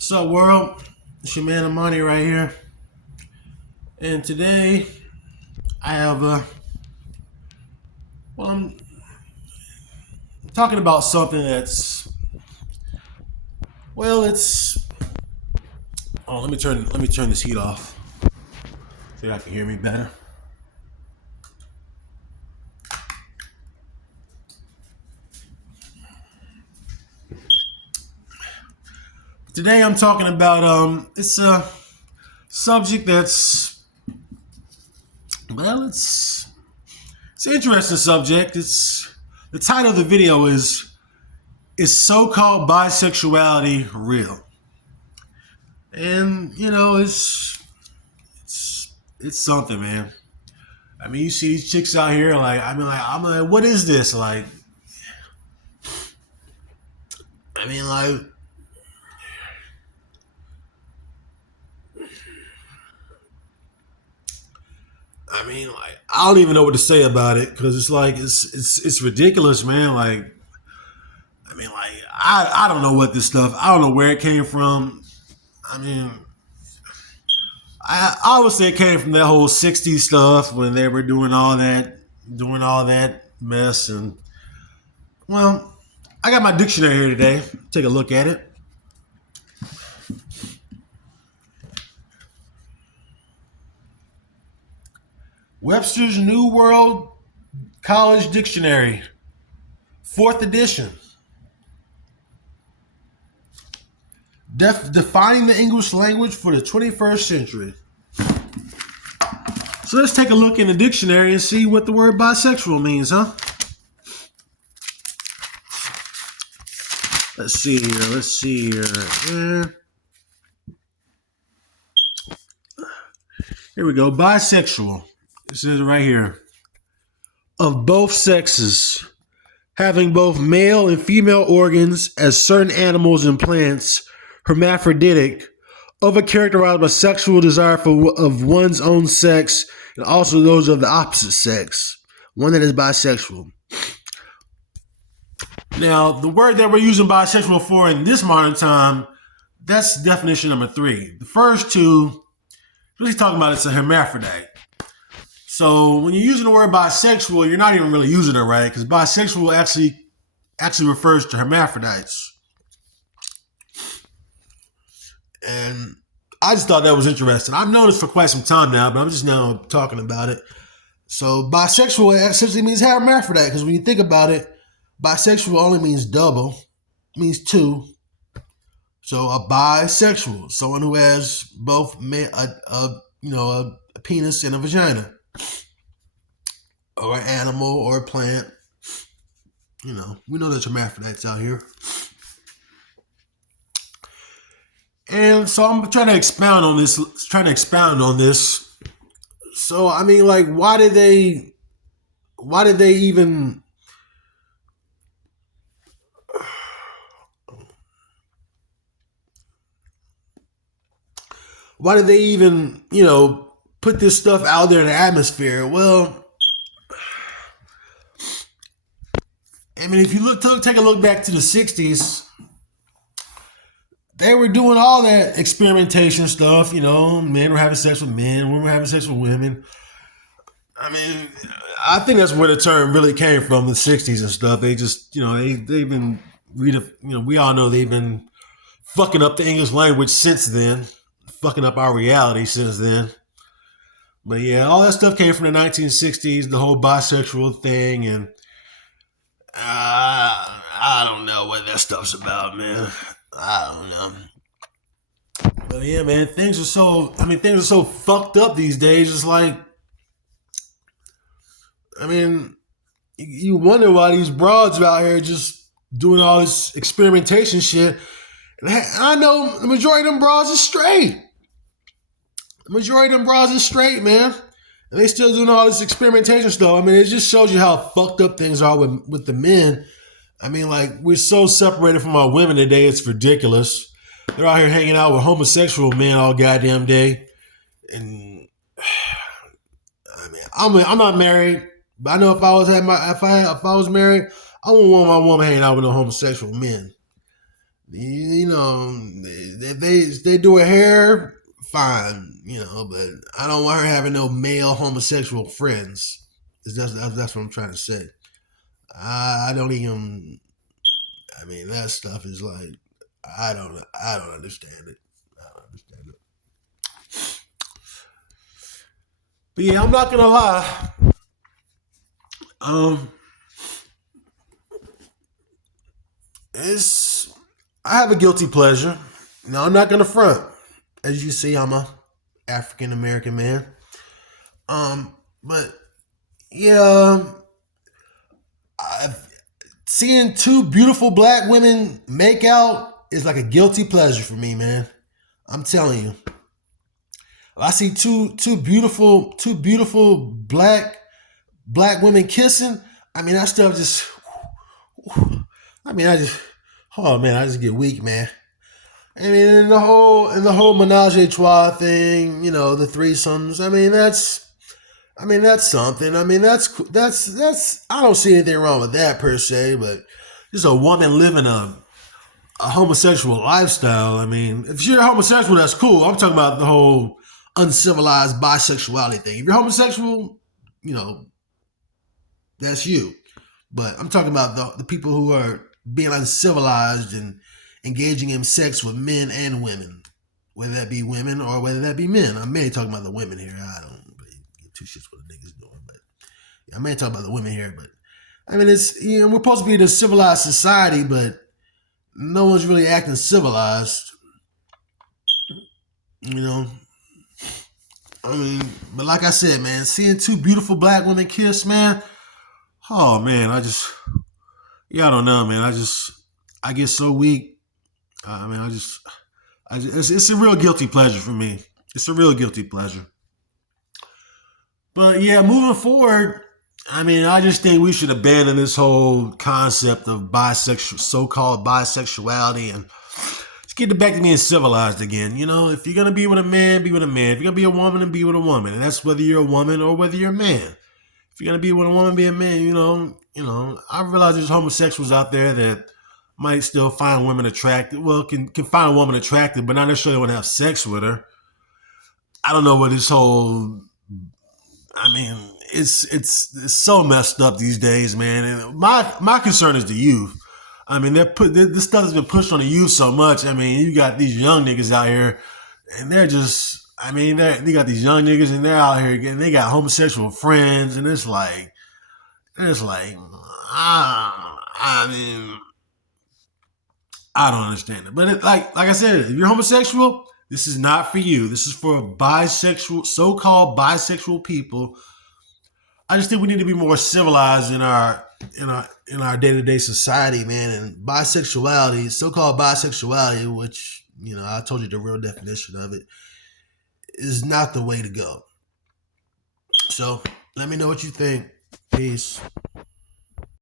What's up, world? It's your man Amani right here. And today I have I'm talking about something that's it's let me turn this heat off so y'all can hear me better. Today I'm talking about it's a subject that's it's an interesting subject. It's the title of the video is so-called bisexuality real? And it's something, man. I mean, you see these chicks out here, I'm like, what is this? I mean, like, I don't even know what to say about it because it's ridiculous, man. I don't know what this stuff. I don't know where it came from. I mean, I would say it came from that whole '60s stuff when they were doing all that mess. And well, I got my dictionary here today. Take a look at it. Webster's New World College Dictionary, 4th edition. Defining the English language for the 21st century. So let's take a look in the dictionary and see what the word bisexual means, huh? Let's see here. Here we go. Bisexual. This is right here. Of both sexes, having both male and female organs as certain animals and plants, hermaphroditic, of a characterized by sexual desire of one's own sex and also those of the opposite sex. One that is bisexual. Now, the word that we're using bisexual for in this modern time, that's definition number 3. The first two, really talking about it's a hermaphrodite. So when you're using the word bisexual, you're not even really using it right because bisexual actually refers to hermaphrodites. And I just thought that was interesting. I've known this for quite some time now, but I'm just now talking about it. So bisexual essentially means hermaphrodite because when you think about it, bisexual only means double, means two. So a bisexual, someone who has both a penis and a vagina, or an animal or a plant. We know there's hermaphrodites out here. And so I'm trying to expound on this. So I mean, like, why did they even put this stuff out there in the atmosphere? Well, I mean, if you take a look back to the '60s, they were doing all that experimentation stuff. Men were having sex with men, women were having sex with women. I mean, I think that's where the term really came from, the '60s and stuff. They just, they've been we all know they've been fucking up the English language since then, fucking up our reality since then. But yeah, all that stuff came from the 1960s, the whole bisexual thing, and I don't know what that stuff's about, man. I don't know. But yeah, man, things are so fucked up these days. It's like, I mean, you wonder why these broads out here just doing all this experimentation shit. And I know the majority of them broads is straight. Man. And they still doing all this experimentation stuff. I mean, it just shows you how fucked up things are with the men. I mean, like, we're so separated from our women today, it's ridiculous. They're out here hanging out with homosexual men all goddamn day. And I mean, I'm not married, but I know if I was married, I wouldn't want my woman hanging out with no homosexual men. if they do her hair, fine, but I don't want her having no male homosexual friends. That's what I'm trying to say. I don't even. I mean, that stuff is like, I don't understand it. I don't understand it. But yeah, I'm not gonna lie. Um, it's I have a guilty pleasure. No, I'm not gonna front. As you see, I'm a African American man. But yeah, I've, seeing two beautiful black women make out is like a guilty pleasure for me, man. I'm telling you. If I see two beautiful black women kissing, I mean that stuff just I mean I just oh man, I just get weak, man. I mean in the whole menage a trois thing, the threesomes, I mean that's something. I mean that's I don't see anything wrong with that per se, but just a woman living a homosexual lifestyle. I mean, if you're homosexual, that's cool. I'm talking about the whole uncivilized bisexuality thing. If you're homosexual, you know, that's you. But I'm talking about the people who are being uncivilized and engaging in sex with men and women, whether that be women or whether that be men. I'm mainly talking about the women here. I don't really give two shits what the niggas doing, but yeah, I'm mainly talking about the women here. But I mean, we're supposed to be in a civilized society, but no one's really acting civilized. You know, I mean, but like I said, man, seeing two beautiful black women kiss, man. Oh man, yeah, I don't know, man. I get so weak. I mean, it's a real guilty pleasure for me. It's a real guilty pleasure. But yeah, moving forward, I mean, I just think we should abandon this whole concept of so-called bisexuality, and let's get back to being civilized again. If you're gonna be with a man, be with a man. If you're gonna be a woman, then be with a woman, and that's whether you're a woman or whether you're a man. If you're gonna be with a woman, be a man. I realize there's homosexuals out there that might still find women attractive. Well, can find a woman attractive, but not necessarily want to have sex with her. I don't know what this whole. I mean, it's so messed up these days, man. And my concern is the youth. I mean, this stuff has been pushed on the youth so much. I mean, you got these young niggas out here, and they're just. I mean, they got these young niggas, and they're out here getting. They got homosexual friends, and it's like, I mean, I don't understand it. But like I said, if you're homosexual, this is not for you. This is for bisexual, so-called bisexual people. I just think we need to be more civilized in our day-to-day society, man. And bisexuality, so-called bisexuality, which I told you the real definition of it, is not the way to go. So let me know what you think. Peace.